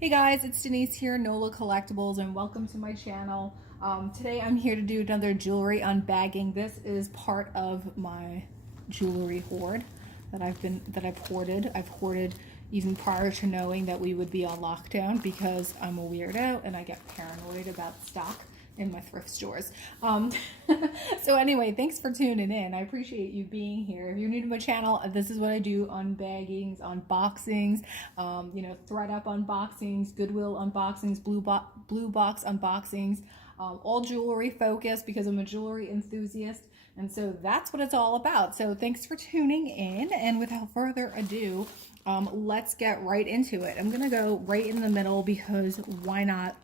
Hey guys, it's Denise here, NOLA Collectibles, and welcome to my channel. Today I'm here to do another jewelry unbagging. This is part of my jewelry hoard that I've hoarded. I've hoarded even prior to knowing that we would be on lockdown because I'm a weirdo and I get paranoid about stock in my thrift stores. So anyway, thanks for tuning in. I appreciate you being here. If you're new to my channel, this is what I do: unbaggings, unboxings, thread up unboxings, Goodwill unboxings, blue box unboxings, all jewelry focused because I'm a jewelry enthusiast. And so that's what it's all about. So thanks for tuning in. And without further ado, let's get right into it. I'm gonna go right in the middle because why not?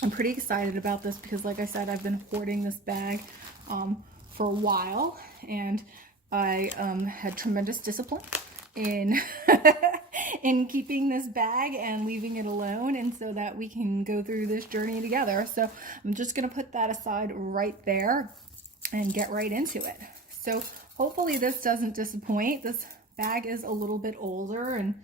I'm pretty excited about this because, like I said, I've been hoarding this bag for a while, and I had tremendous discipline in in keeping this bag and leaving it alone, and so that we can go through this journey together. So I'm just gonna put that aside right there and get right into it. So hopefully this doesn't disappoint. This bag is a little bit older, and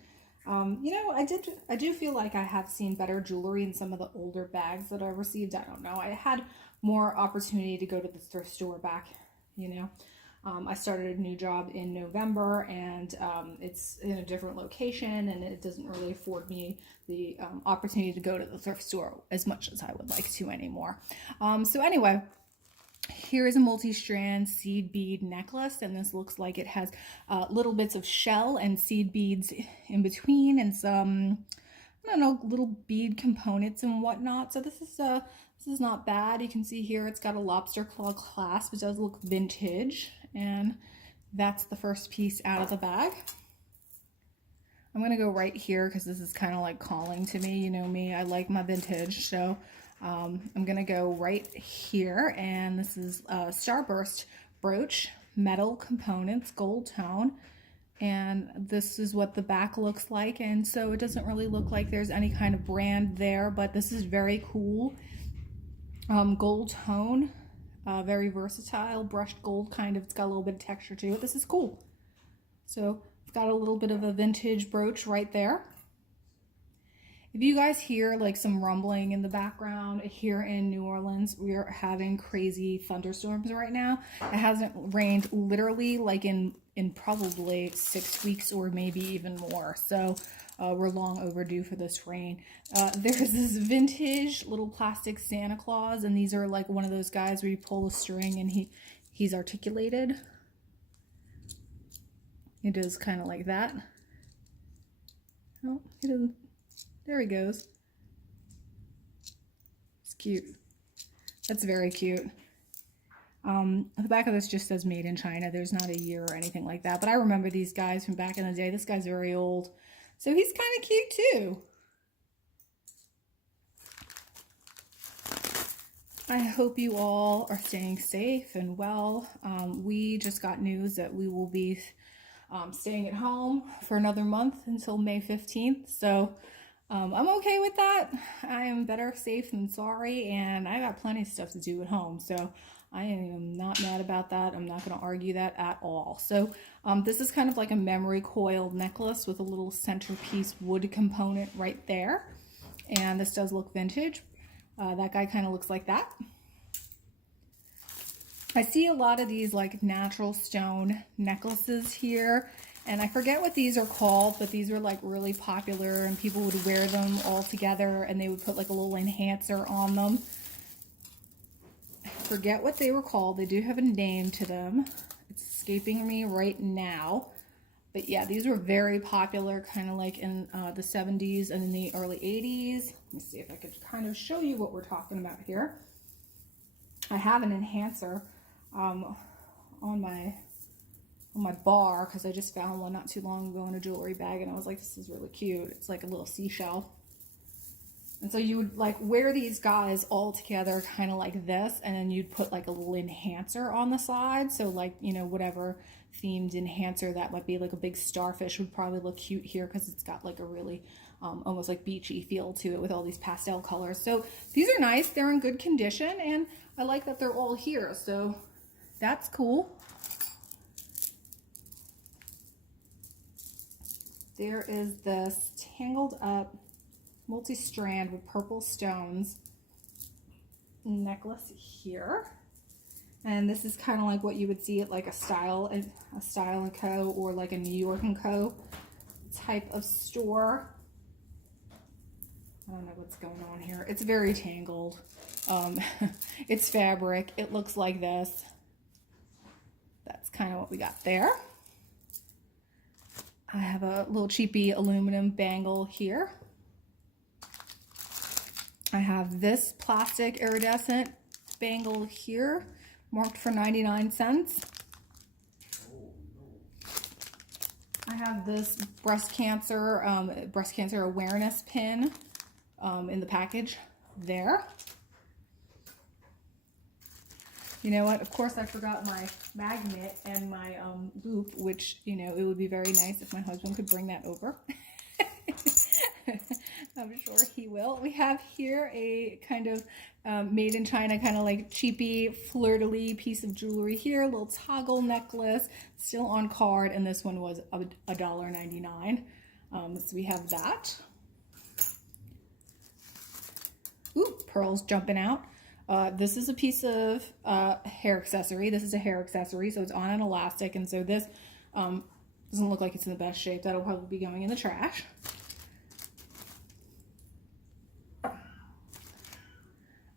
I do feel like I have seen better jewelry in some of the older bags that I received. I don't know. I had more opportunity to go to the thrift store back, I started a new job in November, and it's in a different location, and it doesn't really afford me the opportunity to go to the thrift store as much as I would like to anymore. So anyway, here is a multi-strand seed bead necklace, and this looks like it has little bits of shell and seed beads in between, and some, I don't know, little bead components and whatnot. So this is not bad. You can see here it's got a lobster claw clasp. It does look vintage, and that's the first piece out of the bag. I'm gonna go right here because this is kind of like calling to me. You know me, I like my vintage, so I'm gonna go right here, and this is a starburst brooch, metal components, gold tone, and this is what the back looks like. And so it doesn't really look like there's any kind of brand there, but this is very cool. Gold tone, very versatile, brushed gold kind of. It's got a little bit of texture to it. This is cool. So it's got a little bit of a vintage brooch right there. If you guys hear like some rumbling in the background, here in New Orleans, we're having crazy thunderstorms right now. It hasn't rained literally like in probably 6 weeks or maybe even more. So we're long overdue for this rain. There's this vintage little plastic Santa Claus, and these are like one of those guys where you pull a string and he's articulated. It is kind of like that. Oh, he doesn't. There he goes. It's cute. That's very cute. The back of this just says made in China. There's not a year or anything like that, but I remember these guys from back in the day. This guy's very old, so he's kind of cute too. I hope you all are staying safe and well. We just got news that we will be staying at home for another month until May 15th, so I'm okay with that. I am better safe than sorry, and I got plenty of stuff to do at home, so I am not mad about that. I'm not going to argue that at all. So this is kind of like a memory coil necklace with a little centerpiece wood component right there, and this does look vintage. That guy kind of looks like that. I see a lot of these like natural stone necklaces here, and I forget what these are called, but these were like really popular, and people would wear them all together, and they would put like a little enhancer on them. I forget what they were called. They do have a name to them. It's escaping me right now. But yeah, these were very popular, kind of like in the 70s and in the early 80s. Let me see if I could kind of show you what we're talking about here. I have an enhancer on my bar because I just found one not too long ago in a jewelry bag, and I was like, this is really cute. It's like a little seashell. And so you would like wear these guys all together kind of like this, and then you'd put like a little enhancer on the side. So like, whatever themed enhancer that might be, like a big starfish would probably look cute here because it's got like a really almost like beachy feel to it with all these pastel colors. So these are nice. They're in good condition, and I like that they're all here. So that's cool. There is this tangled up multi-strand with purple stones necklace here. And this is kind of like what you would see at like a Style and Co. or like a New York and Co. type of store. I don't know what's going on here. It's very tangled. It's fabric. It looks like this. That's kind of what we got there. I have a little cheapy aluminum bangle here. I have this plastic iridescent bangle here, marked for 99 cents. I have this breast cancer awareness pin in the package there. You know what? Of course, I forgot my magnet and my Loup, which, you know, it would be very nice if my husband could bring that over. I'm sure he will. We have here a kind of made in China, kind of like cheapy, fleur-de-lis piece of jewelry here. A little toggle necklace, still on card, and this one was $1.99. So we have that. Ooh, pearls jumping out. This is a piece of hair accessory. This is a hair accessory, so it's on an elastic, and so this doesn't look like it's in the best shape. That'll probably be going in the trash.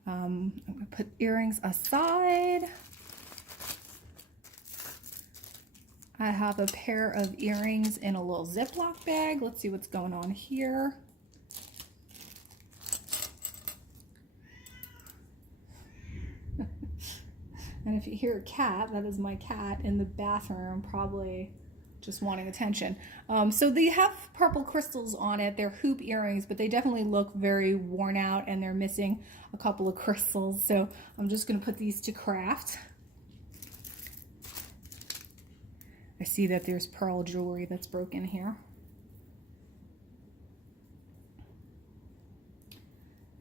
I'm going to put earrings aside. I have a pair of earrings in a little Ziploc bag. Let's see what's going on here. And if you hear a cat, that is my cat in the bathroom, probably just wanting attention. So they have purple crystals on it. They're hoop earrings, but they definitely look very worn out and they're missing a couple of crystals. So I'm just going to put these to craft. I see that there's pearl jewelry that's broken here.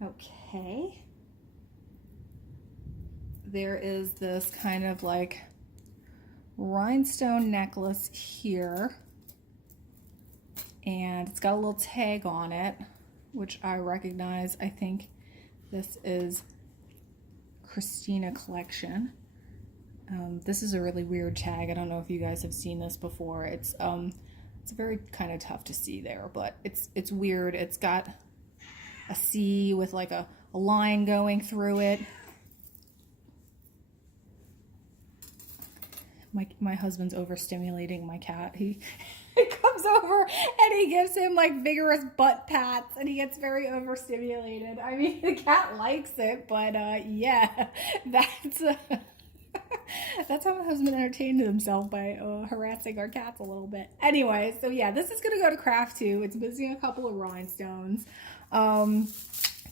Okay. There is this kind of like rhinestone necklace here, and it's got a little tag on it, which I recognize. I think this is Christina collection. This is a really weird tag. I don't know if you guys have seen this before. It's very kind of tough to see there, but it's weird. It's got a C with like a line going through it. My husband's overstimulating my cat. He comes over and he gives him like vigorous butt pats and he gets very overstimulated. I mean, the cat likes it, but yeah, that's how my husband entertained himself, by harassing our cats a little bit. Anyway, so yeah, this is gonna go to craft too. It's missing a couple of rhinestones.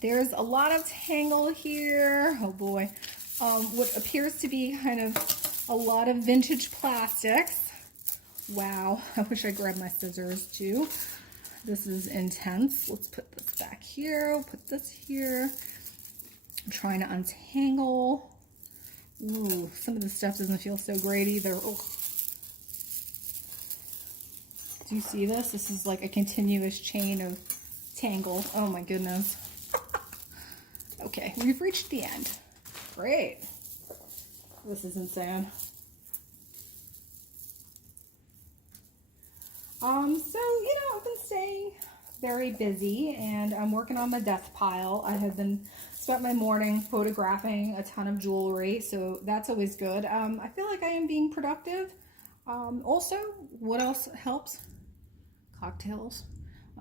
There's a lot of tangle here. Oh boy. What appears to be kind of a lot of vintage plastics. Wow, I wish I grabbed my scissors too. This is intense. Let's put this back here. We'll put this here. I'm trying to untangle. Ooh, some of the stuff doesn't feel so great either. Ugh. Do you see this? This is like a continuous chain of tangle. Oh my goodness. Okay, we've reached the end. Great. This is insane. So, you know, I've been staying very busy and I'm working on my desk pile. I have spent my morning photographing a ton of jewelry, so that's always good. I feel like I am being productive. Also, what else helps? Cocktails.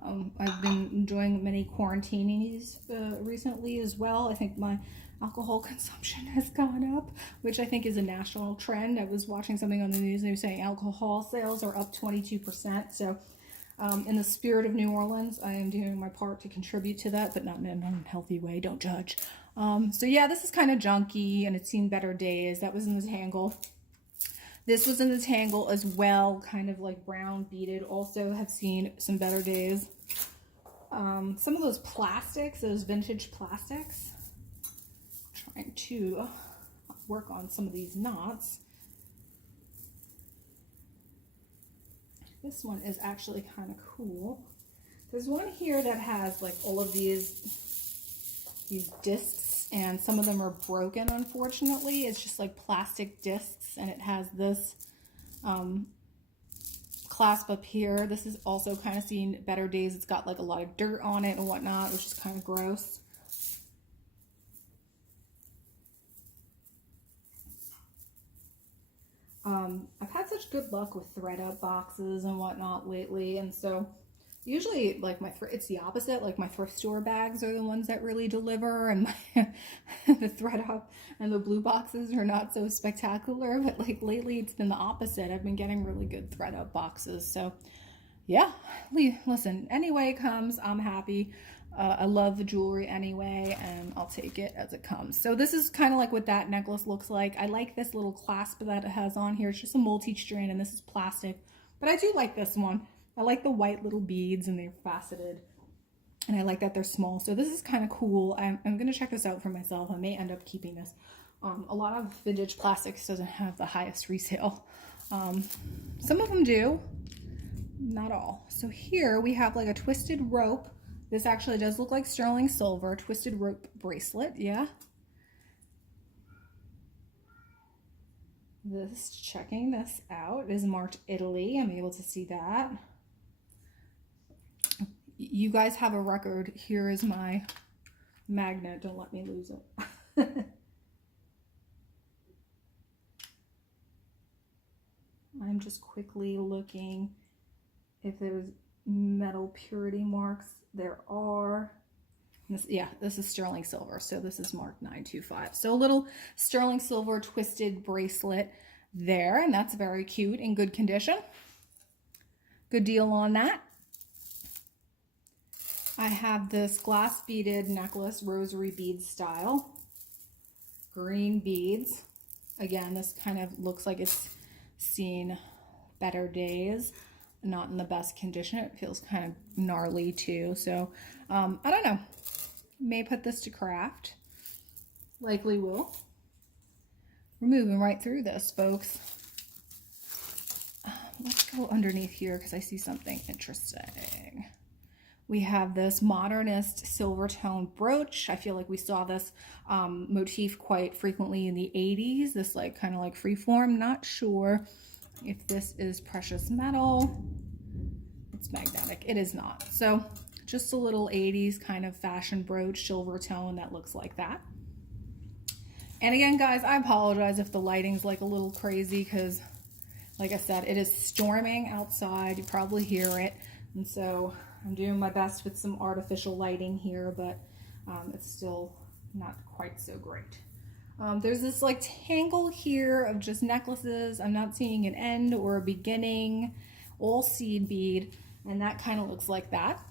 I've been enjoying many quarantinis recently as well. I think my alcohol consumption has gone up, which I think is a national trend. I was watching something on the news and they were saying alcohol sales are up 22%. So in the spirit of New Orleans, I am doing my part to contribute to that, but not in an unhealthy way. Don't judge. So yeah, this is kind of junky and it's seen better days. That was in the tangle. This was in the tangle as well, kind of like brown beaded. Also have seen some better days. Some of those plastics, those vintage plastics, trying to work on some of these knots. This one is actually kind of cool. There's one here that has like all of these discs, and some of them are broken, unfortunately. It's just like plastic discs, and it has this clasp up here. This is also kind of seen better days. It's got like a lot of dirt on it and whatnot, which is kind of gross. I've had such good luck with thread up boxes and whatnot lately, and so usually like it's the opposite. Like my thrift store bags are the ones that really deliver, and the thread up and the blue boxes are not so spectacular. But like lately it's been the opposite. I've been getting really good thread up boxes. So yeah, listen, any way it comes, I'm happy. I love the jewelry anyway, and I'll take it as it comes. So this is kind of like what that necklace looks like. I like this little clasp that it has on here. It's just a multi-strand, and this is plastic. But I do like this one. I like the white little beads, and they're faceted. And I like that they're small. So this is kind of cool. I'm going to check this out for myself. I may end up keeping this. A lot of vintage plastics doesn't have the highest resale. Some of them do. Not all. So here we have like a twisted rope. This actually does look like sterling silver. Twisted rope bracelet, yeah. Checking this out, is marked Italy. I'm able to see that. You guys have a record. Here is my magnet. Don't let me lose it. I'm just quickly looking if there's metal purity marks. There are. This is sterling silver, so this is marked 925. So a little sterling silver twisted bracelet there, and that's very cute, in good condition. Good deal on that. I have this glass beaded necklace, rosary bead style. Green beads. Again, this kind of looks like it's seen better days. Not in the best condition. It feels kind of gnarly too. So I don't know. May put this to craft. Likely will. We're moving right through this, folks. Let's go underneath here because I see something interesting. We have this modernist silver tone brooch. I feel like we saw this motif quite frequently in the 80s. This like kind of like freeform. Not sure if this is precious metal. It's magnetic. It is not. So just a little 80s kind of fashion brooch, silver tone that looks like that. And again, guys, I apologize if the lighting's like a little crazy because, like I said, it is storming outside. You probably hear it. And so I'm doing my best with some artificial lighting here, but it's still not quite so great. There's this like tangle here of just necklaces. I'm not seeing an end or a beginning, all seed bead, and that kind of looks like that.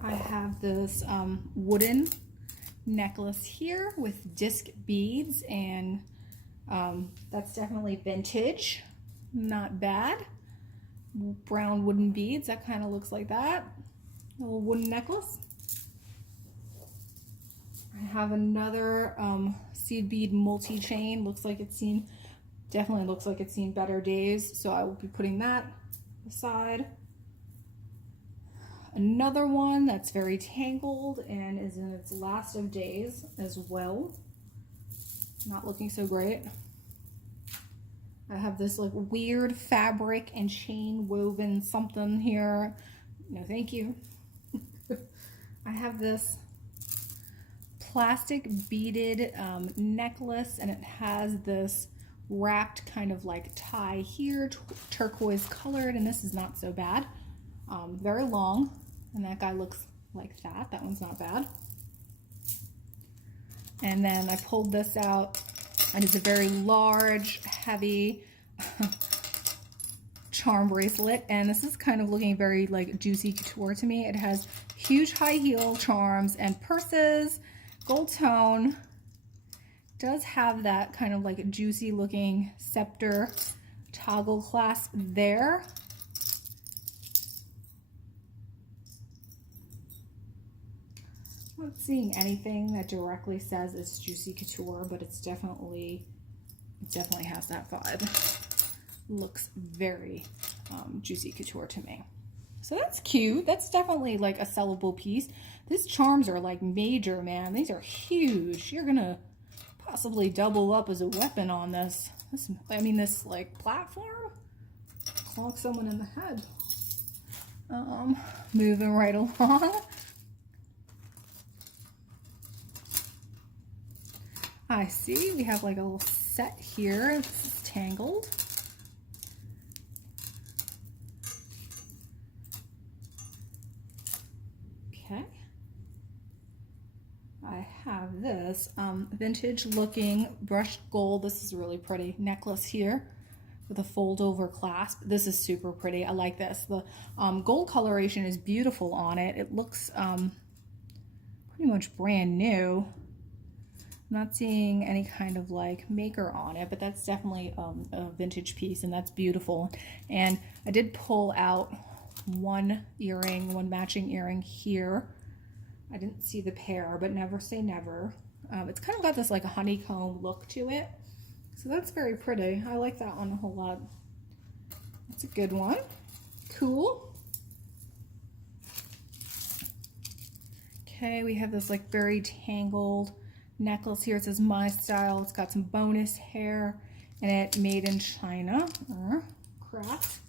I have this wooden necklace here with disc beads, and that's definitely vintage, not bad. Brown wooden beads, that kind of looks like that. A little wooden necklace. I have another seed bead multi-chain. Definitely looks like it's seen better days, so I will be putting that aside. Another one that's very tangled and is in its last of days as well. Not looking so great. I have this like weird fabric and chain woven something here. No, thank you. I have this plastic beaded necklace, and it has this wrapped kind of like tie here, turquoise colored, and this is not so bad. Very long, and that guy looks like that. That one's not bad. And then I pulled this out, and it's a very large, heavy charm bracelet, and this is kind of looking very like juicy couture to me. It has huge high heel charms and purses, gold tone. Does have that kind of like juicy looking scepter toggle clasp there. Not seeing anything that directly says it's Juicy Couture, but it definitely has that vibe. Looks very Juicy Couture to me. So that's cute. That's definitely like a sellable piece. These charms are like major, man. These are huge. You're gonna possibly double up as a weapon on this. This like platform. Clonk someone in the head. Moving right along. I see we have like a little set here. It's tangled. Okay. I have this vintage looking brushed gold. This is really pretty necklace here with a fold over clasp. This is super pretty. I like this. The gold coloration is beautiful on it. It looks pretty much brand new. Not seeing any kind of like maker on it, but that's definitely a vintage piece, and that's beautiful. And I did pull out one matching earring here. I didn't see the pair, but never say never. It's kind of got this like a honeycomb look to it. So that's very pretty. I like that one a whole lot. That's a good one. Cool. Okay, we have this like very tangled necklace here. It says My Style. It's got some bonus hair in it, made in China. Craft.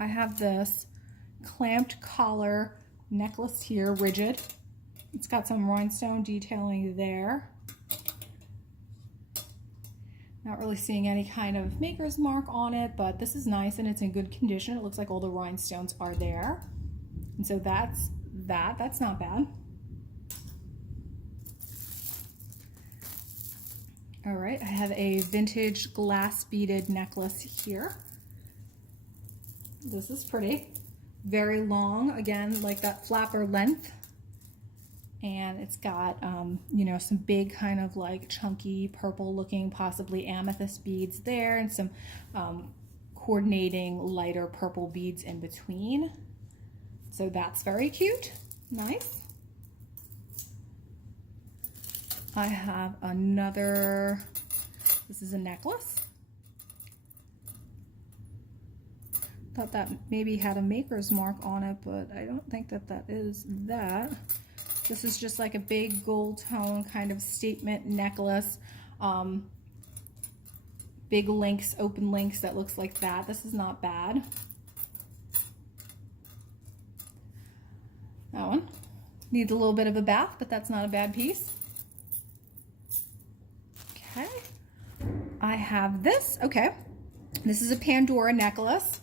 I have this clamped collar necklace here, rigid. It's got some rhinestone detailing there. Not really seeing any kind of maker's mark on it, but this is nice and it's in good condition. It looks like all the rhinestones are there. And so that's not bad. All right, I have a vintage glass beaded necklace here. This is pretty. Very long, again, like that flapper length. And it's got, you know, some big kind of like chunky purple looking, possibly amethyst beads there, and some coordinating lighter purple beads in between. So that's very cute. Nice. I have another, this is a necklace. Thought that maybe had a maker's mark on it, but I don't think that that is that. This is just like a big gold tone kind of statement necklace. Big links, open links that looks like that. This is not bad. That one needs a little bit of a bath, but that's not a bad piece. Okay, I have this. Okay, this is a Pandora necklace.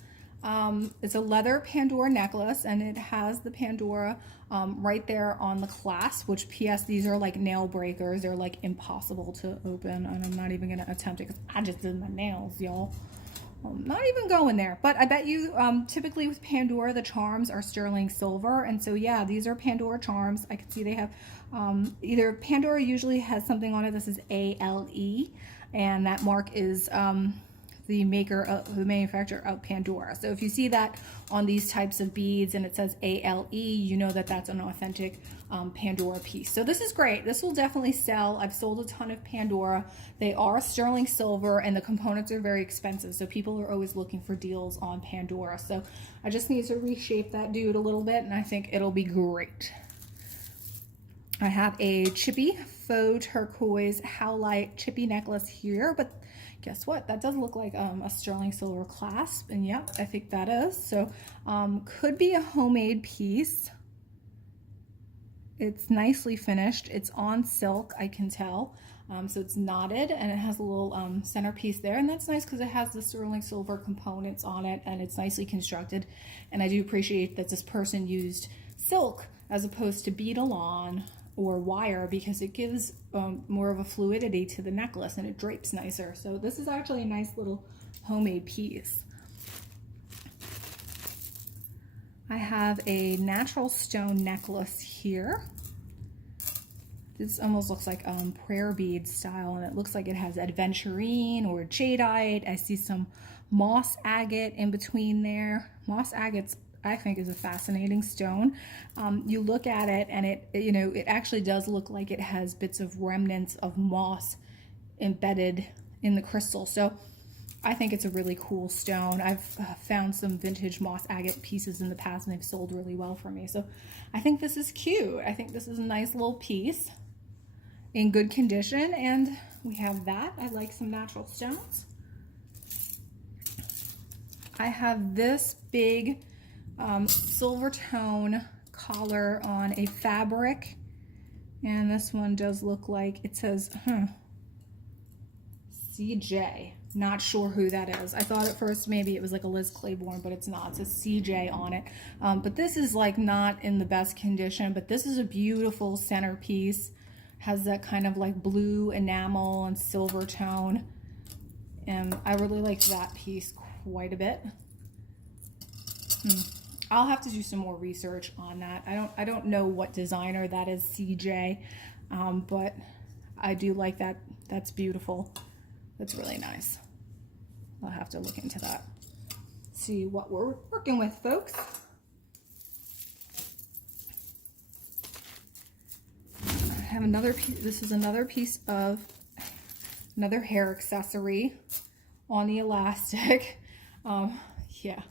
It's a leather Pandora necklace, and it has the Pandora right there on the clasp, which PS, these are like nail breakers. They're like impossible to open, and I'm not even going to attempt it because I just did my nails, y'all. I'm not even going there, but I bet you typically with Pandora, the charms are sterling silver. And so, yeah, these are Pandora charms. I can see they have either Pandora usually has something on it. This is ALE, and that mark is the manufacturer of Pandora. So if you see that on these types of beads and it says ALE, you know that that's an authentic Pandora piece. So this is great. This will definitely sell. I've sold a ton of Pandora. They are sterling silver and the components are very expensive. So people are always looking for deals on Pandora. So I just need to reshape that dude a little bit and I think it'll be great. I have a chippy faux turquoise howlite chippy necklace here, but guess what? That does look like a sterling silver clasp, and yep, I think that is. So could be a homemade piece. It's nicely finished. It's on silk, I can tell. So it's knotted and it has a little centerpiece there, and that's nice because it has the sterling silver components on it and it's nicely constructed. And I do appreciate that this person used silk as opposed to beadle-on or wire because it gives more of a fluidity to the necklace and it drapes nicer. So this is actually a nice little homemade piece. I have a natural stone necklace here. This almost looks like prayer bead style, and it looks like it has adventurine or jadeite. I see some moss agate in between there. Moss agate's I think is a fascinating stone. You look at it and it actually does look like it has bits of remnants of moss embedded in the crystal. So I think it's a really cool stone. I've found some vintage moss agate pieces in the past and they've sold really well for me. So I think this is cute. I think this is a nice little piece in good condition. And we have that. I like some natural stones. I have this big silver tone collar on a fabric. And this one does look like it says, CJ. Not sure who that is. I thought at first maybe it was like a Liz Claiborne, but it's not. It says CJ on it. But this is like not in the best condition, but this is a beautiful centerpiece. Has that kind of like blue enamel and silver tone. And I really like that piece quite a bit. I'll have to do some more research on that. I don't know what designer that is, CJ, but I do like that. That's beautiful. That's really nice. I'll have to look into that. See what we're working with, folks. I have another piece. This is another piece of another hair accessory on the elastic. Yeah.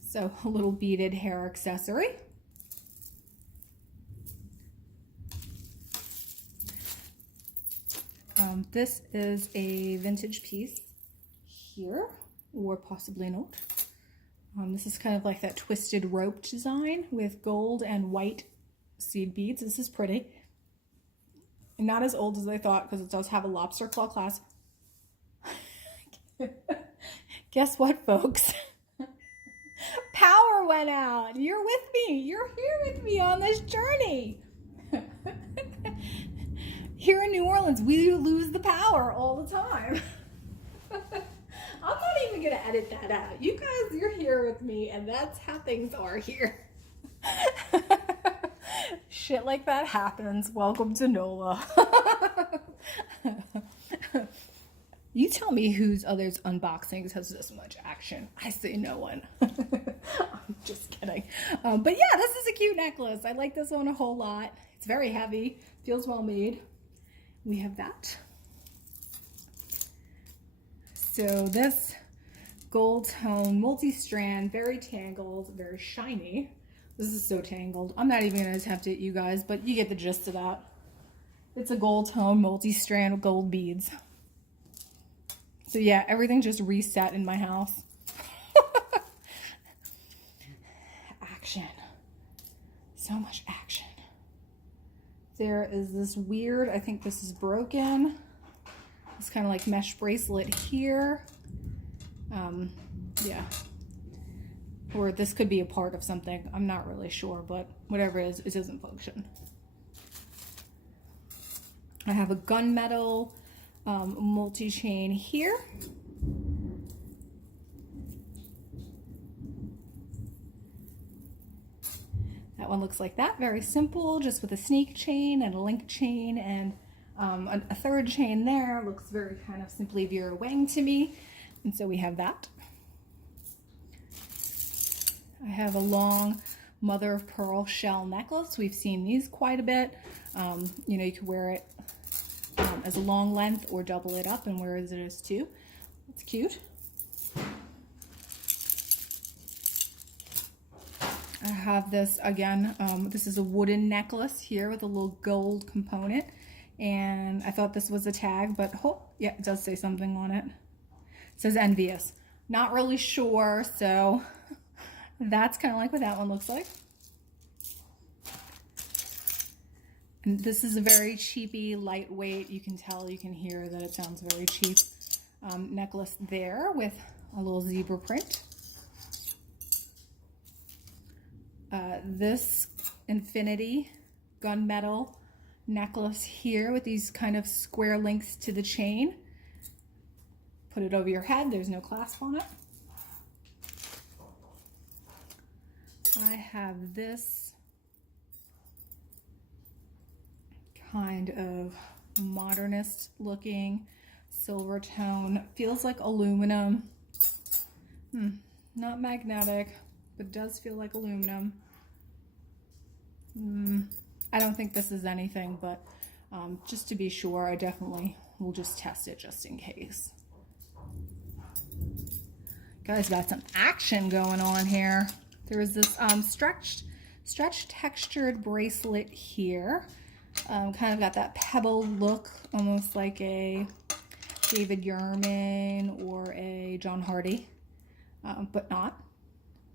So a little beaded hair accessory. This is a vintage piece here, or possibly not. This is kind of like that twisted rope design with gold and white seed beads. This is pretty. And not as old as I thought because it does have a lobster claw clasp. Guess what, folks? Power went out. You're with me. You're here with me on this journey. Here in New Orleans, we lose the power all the time. I'm not even going to edit that out. You guys, you're here with me, and that's how things are here. Shit like that happens. Welcome to NOLA. You tell me whose others unboxings has this much action. I say no one. I'm just kidding. But yeah, this is a cute necklace. I like this one a whole lot. It's very heavy. Feels well made. We have that. So this gold tone, multi-strand, very tangled, very shiny. This is so tangled. I'm not even gonna attempt it, you guys, but you get the gist of that. It's a gold tone, multi-strand with gold beads. So yeah, everything just reset in my house. Action. So much action. There is this weird, I think this is broken. It's kind of like mesh bracelet here. Yeah. Or this could be a part of something. I'm not really sure, but whatever it is, it doesn't function. I have a gunmetal multi-chain here. That one looks like that, very simple, just with a snake chain and a link chain and a third chain there. Looks very kind of simply Vera Wang to me. And so we have that. I have a long mother of pearl shell necklace. We've seen these quite a bit. You know, you could wear it as a long length or double it up and wear it as two. It's cute. I have this again. This is a wooden necklace here with a little gold component. And I thought this was a tag, but oh, yeah, it does say something on it. It says envious. Not really sure, so that's kind of like what that one looks like. And this is a very cheapy, lightweight, you can tell, you can hear that it sounds very cheap, necklace there with a little zebra print. This infinity gunmetal necklace here with these kind of square links to the chain. Put it over your head, there's no clasp on it. I have this kind of modernist looking silver tone. Feels like aluminum. Not magnetic. but it does feel like aluminum. I don't think this is anything, but just to be sure, I definitely will just test it just in case. Guys, got some action going on here. There is this stretched textured bracelet here. Kind of got that pebble look, almost like a David Yurman or a John Hardy, but not.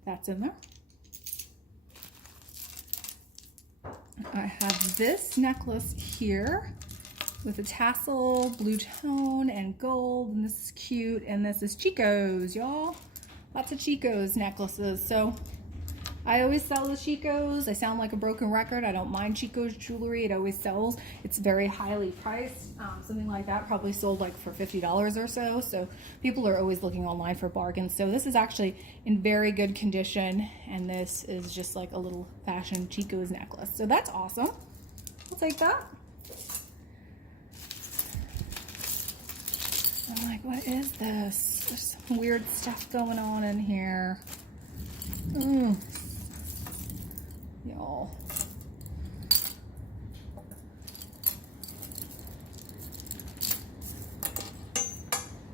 That's in there. I have this necklace here with a tassel, blue tone, and gold, and this is cute, and this is Chico's, y'all. Lots of Chico's necklaces. So I always sell the Chico's. I sound like a broken record. I don't mind Chico's jewelry. It always sells. It's very highly priced. Something like that probably sold like for $50 or so. So people are always looking online for bargains. So this is actually in very good condition. And this is just like a little fashion Chico's necklace. So that's awesome. I'll take that. I'm like, what is this? There's some weird stuff going on in here. Y'all.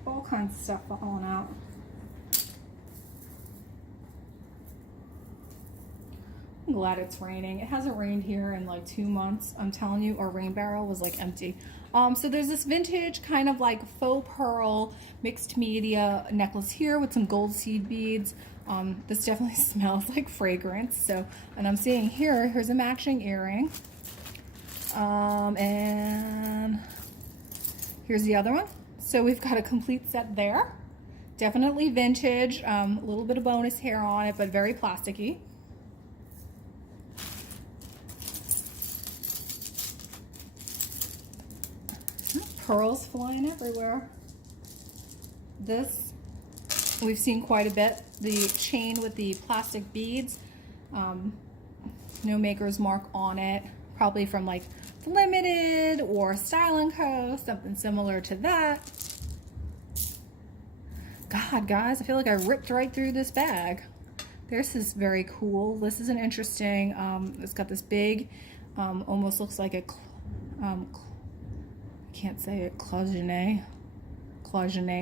All kinds of stuff falling out. I'm glad it's raining. It hasn't rained here in like 2 months. I'm telling you, our rain barrel was like empty. So there's this vintage kind of like faux pearl mixed media necklace here with some gold seed beads. This definitely smells like fragrance. So, and I'm seeing here's a matching earring. And here's the other one. So we've got a complete set there. Definitely vintage, a little bit of bonus hair on it, but very plasticky. Pearls flying everywhere. This we've seen quite a bit. The chain with the plastic beads, no maker's mark on it, probably from like Limited or Style & Co, something similar to that. God, guys, I feel like I ripped right through this bag. This is very cool. This is an interesting, it's got this big, almost looks like a, can't say it, cloisonne.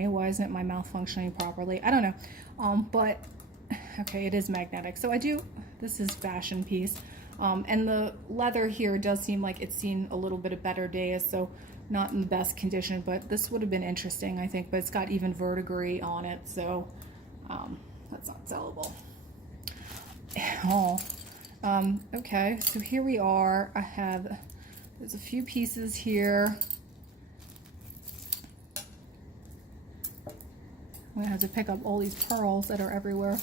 Why isn't my mouth functioning properly? I don't know. But okay, it is magnetic. So this is fashion piece. And the leather here does seem like it's seen a little bit of better days, so not in the best condition, but this would have been interesting, I think. But it's got even verdigris on it, so that's not sellable. Oh, okay, so here we are. There's a few pieces here. I'm gonna have to pick up all these pearls that are everywhere.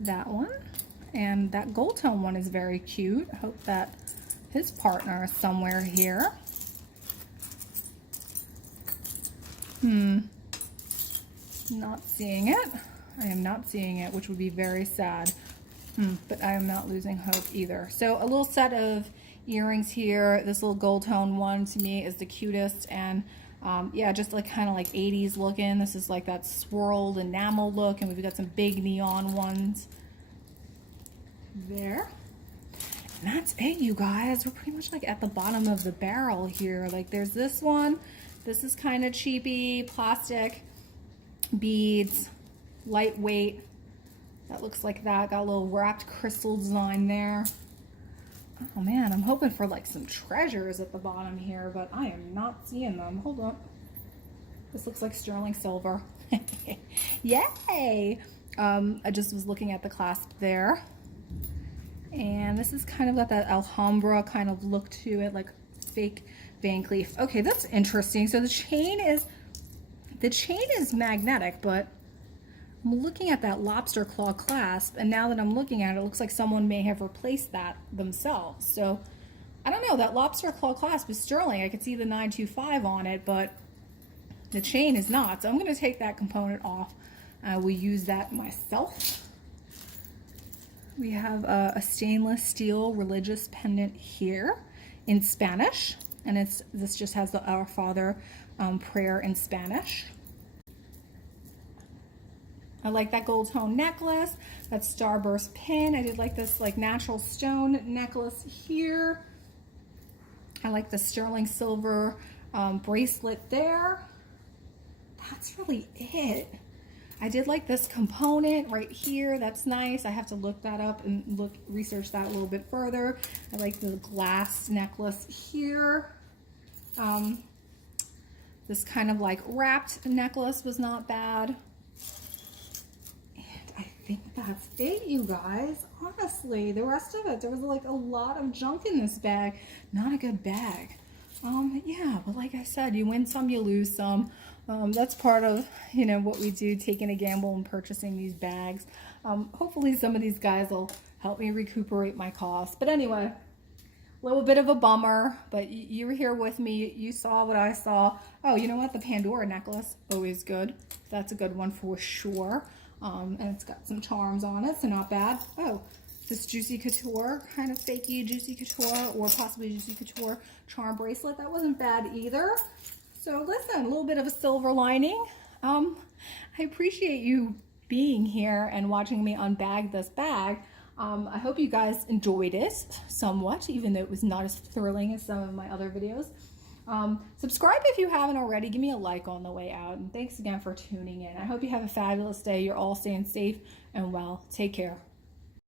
That one, and that gold tone one is very cute. I hope that his partner is somewhere here. Not seeing it. I am not seeing it, which would be very sad. But I am not losing hope either. So a little set of earrings here. This little gold tone one to me is the cutest, and yeah, just like kind of like 80s looking. This is like that swirled enamel look, and we've got some big neon ones there. And that's it, you guys. We're pretty much like at the bottom of the barrel here. Like there's this one. This is kind of cheapy, plastic beads, lightweight. That looks like that. Got a little wrapped crystal design there. Oh man, I'm hoping for like some treasures at the bottom here, but I am not seeing them. Hold up. This looks like sterling silver. Yay! I just was looking at the clasp there. And this is kind of got that Alhambra kind of look to it, like fake Van Cleef. Okay, that's interesting. So the chain is magnetic, but I'm looking at that lobster claw clasp, and now that I'm looking at it, it looks like someone may have replaced that themselves. So I don't know, that lobster claw clasp is sterling. I could see the 925 on it, but the chain is not. So I'm going to take that component off. I will use that myself. We have a stainless steel religious pendant here in Spanish, and this just has the Our Father prayer in Spanish. I like that gold tone necklace, that starburst pin. I did like this like natural stone necklace here. I like the sterling silver bracelet there. That's really it. I did like this component right here. That's nice. I have to look that up and research that a little bit further. I like the glass necklace here. This kind of like wrapped necklace was not bad. And I think that's it, you guys. Honestly, the rest of it, there was like a lot of junk in this bag. Not a good bag. Yeah, but like I said, you win some, you lose some. That's part of, you know, what we do, taking a gamble and purchasing these bags. Hopefully some of these guys will help me recuperate my costs. But anyway, a little bit of a bummer, but you were here with me. You saw what I saw. Oh, you know what? The Pandora necklace, always good. That's a good one for sure. And it's got some charms on it, so not bad. Oh, this Juicy Couture, kind of fakey Juicy Couture, or possibly Juicy Couture charm bracelet. That wasn't bad either. So listen, a little bit of a silver lining. I appreciate you being here and watching me unbag this bag. I hope you guys enjoyed it somewhat, even though it was not as thrilling as some of my other videos. Subscribe if you haven't already. Give me a like on the way out. And thanks again for tuning in. I hope you have a fabulous day. You're all staying safe and well. Take care.